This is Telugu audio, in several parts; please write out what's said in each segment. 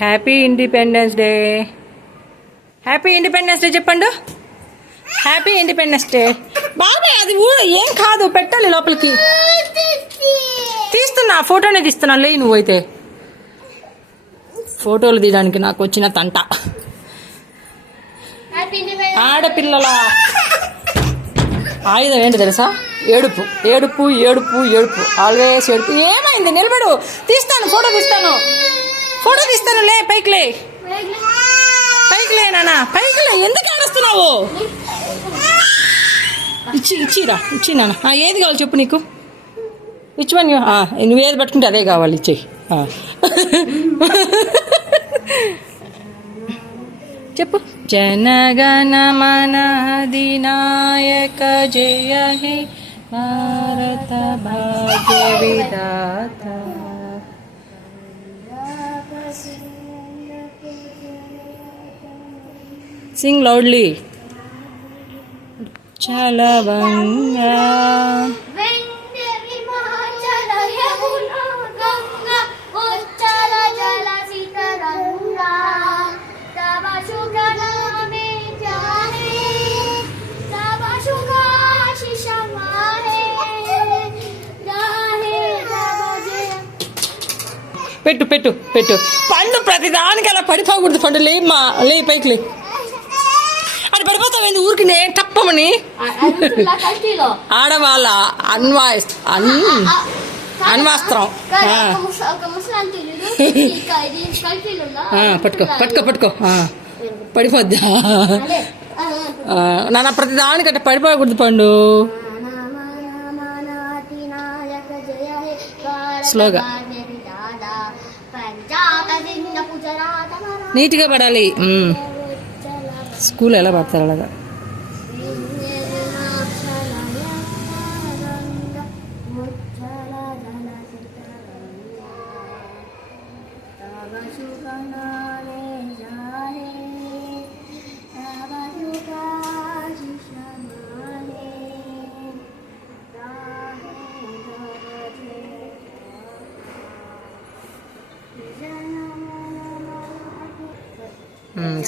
Happy independence day. Happy independence day చెప్పండు. Happy independence day. బాబాయ్ అది ఏం కాదు, పెట్టాలి లోపలికి. తీస్తున్నా, ఫోటోనే తీస్తున్నా. లే నువ్వైతే ఫోటోలు తీయడానికి నాకు వచ్చిన తంట. ఆడపిల్లల ఆయుధం ఏంటి తెలుసా? ఏడుపు ఏడుపు ఏడుపు ఏడుపు, ఆల్వేస్ ఏడుపు. ఏమైంది? నిలబడు, తీస్తాను, ఫోటో తీస్తాను, ఫోటో తీస్తాను. లే పైకి లే, పైకి లే నాన్న, పైకి లే. ఎందుకు ఆడుస్తున్నావు? ఇచ్చిరా, ఇచ్చి నాన్న. ఏది కావాలి చెప్పు నీకు. ఇచ్చివని నువ్వు ఏది పట్టుకుంటే అదే కావాలి, ఇచ్చేయి. చెప్పు. జనగణ మన అధినాయక జయ హే భారత భాగ్య విధాత. సింగ్ లౌడ్లీ. చలవంగా పెట్టు పెట్టు పెట్టు. పండు ప్రతిదానికి అలా పడిపోకూడదు. పండు లేమ్మా, లే పైకి లే. అది పడిపోతావు ఊరికి నేను తప్పమని. ఆడవాళ్ళ అన్వాస్త్రం. పట్టుకో పట్టుకో పట్టుకో, పడిపోద్దా నాన్న. ప్రతిదానికి అట్లా పడిపోకూడదు పండు. స్లోగా నీట్గా పడాలి. స్కూల్ ఎలా పడతారు అలాగా.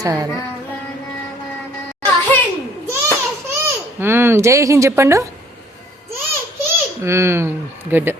సరే, జై హింద్ చెప్పండు. గుడ్.